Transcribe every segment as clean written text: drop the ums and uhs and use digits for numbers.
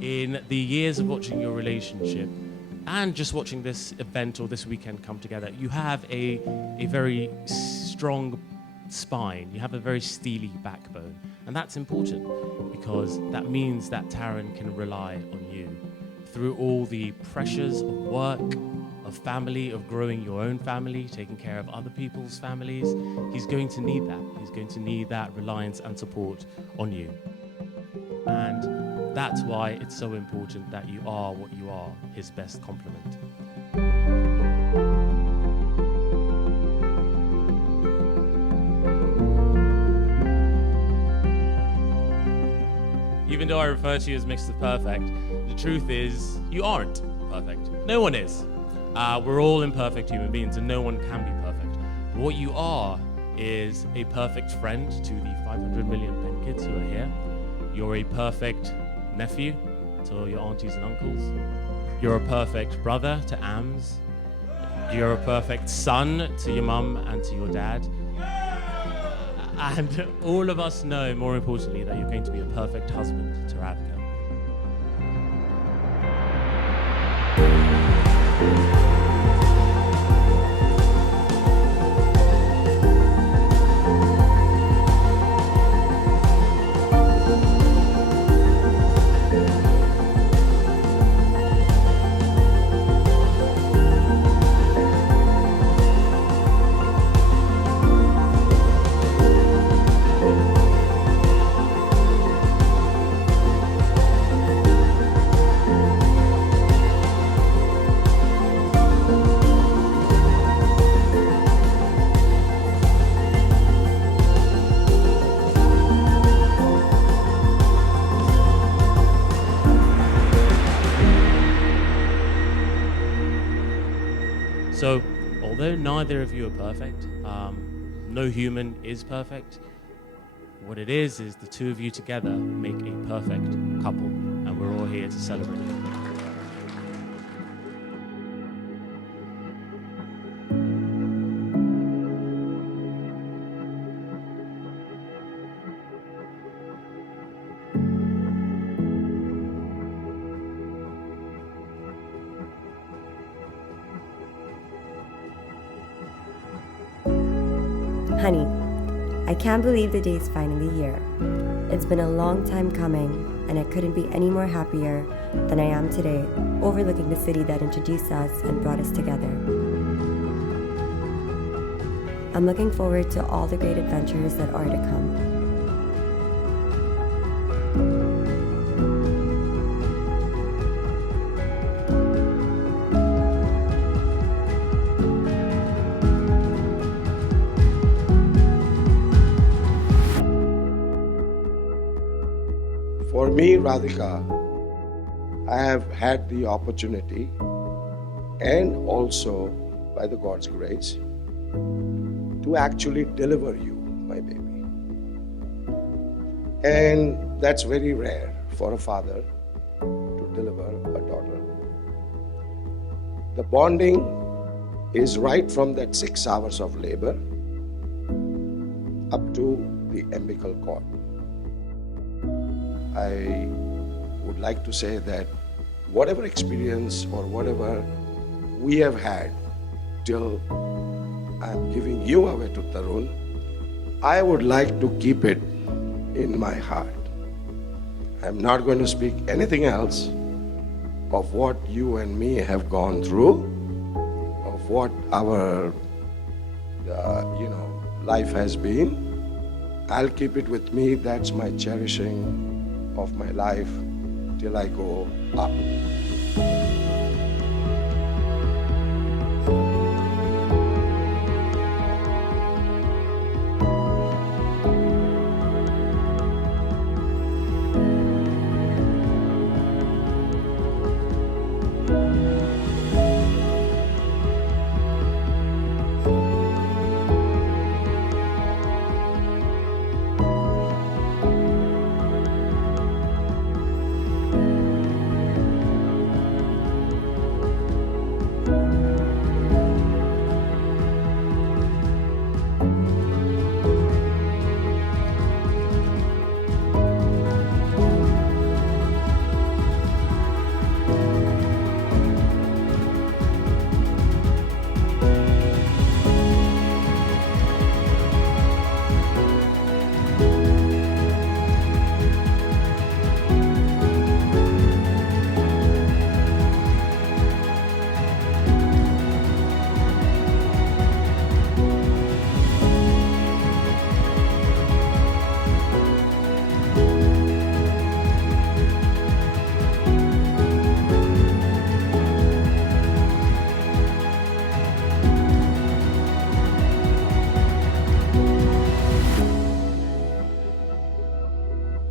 In the years of watching your relationship and just watching this event or this weekend come together, you have a very strong spine. You have a very steely backbone. And that's important because that means that Tarun can rely on you through all the pressures of work, of family, of growing your own family, taking care of other people's families. He's going to need that. He's going to need that reliance and support on you. And that's why it's so important that you are what you are, his best compliment. Even though I refer to you as Mr. Perfect, the truth is you aren't perfect. No one is. We're all imperfect human beings and no one can be perfect. But what you are is a perfect friend to the 500 million pen kids who are here. You're a perfect nephew to your aunties and uncles. You're a perfect brother to AMS. You're a perfect son to your mum and to your dad. And all of us know, more importantly, that you're going to be a perfect husband to Radhika. So, although neither of you are perfect, no human is perfect, what it is the two of you together make a perfect couple, and we're all here to celebrate you. Honey, I can't believe the day's finally here. It's been a long time coming, and I couldn't be any more happier than I am today, overlooking the city that introduced us and brought us together. I'm looking forward to all the great adventures that are to come. For me, Radhika, I have had the opportunity and also, by the God's grace, to actually deliver you, my baby. And that's very rare for a father to deliver a daughter. The bonding is right from that 6 hours of labor up to the umbilical cord. I would like to say that whatever experience or whatever we have had till I'm giving you away to Tarun, I would like to keep it in my heart. I'm not going to speak anything else of what you and me have gone through, of what our life has been. I'll keep it with me. That's my cherishing of my life till I go up.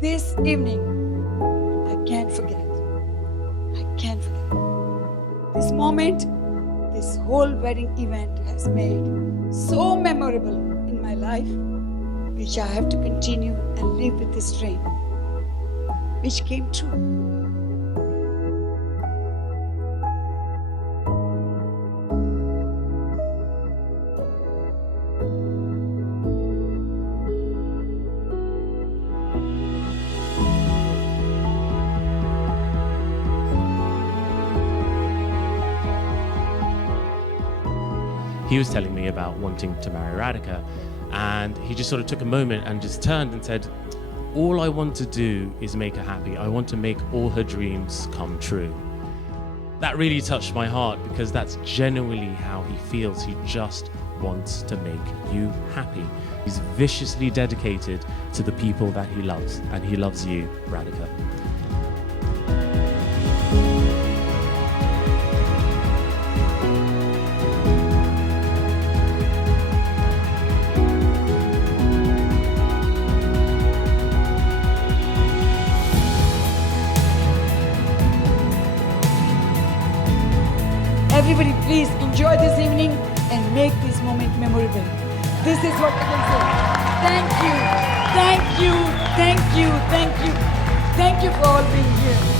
this evening, I can't forget it. I can't forget it. This moment, this whole wedding event has made so memorable in my life, which I have to continue and live with this dream, which came true. He was telling me about wanting to marry Radhika, and he just sort of took a moment and just turned and said, all I want to do is make her happy. I want to make all her dreams come true. That really touched my heart because that's genuinely how he feels. He just wants to make you happy. He's viciously dedicated to the people that he loves, and he loves you, Radhika. Everybody, please enjoy this evening and make this moment memorable. This is what I can say. Thank you, thank you, thank you, thank you. Thank you for all being here.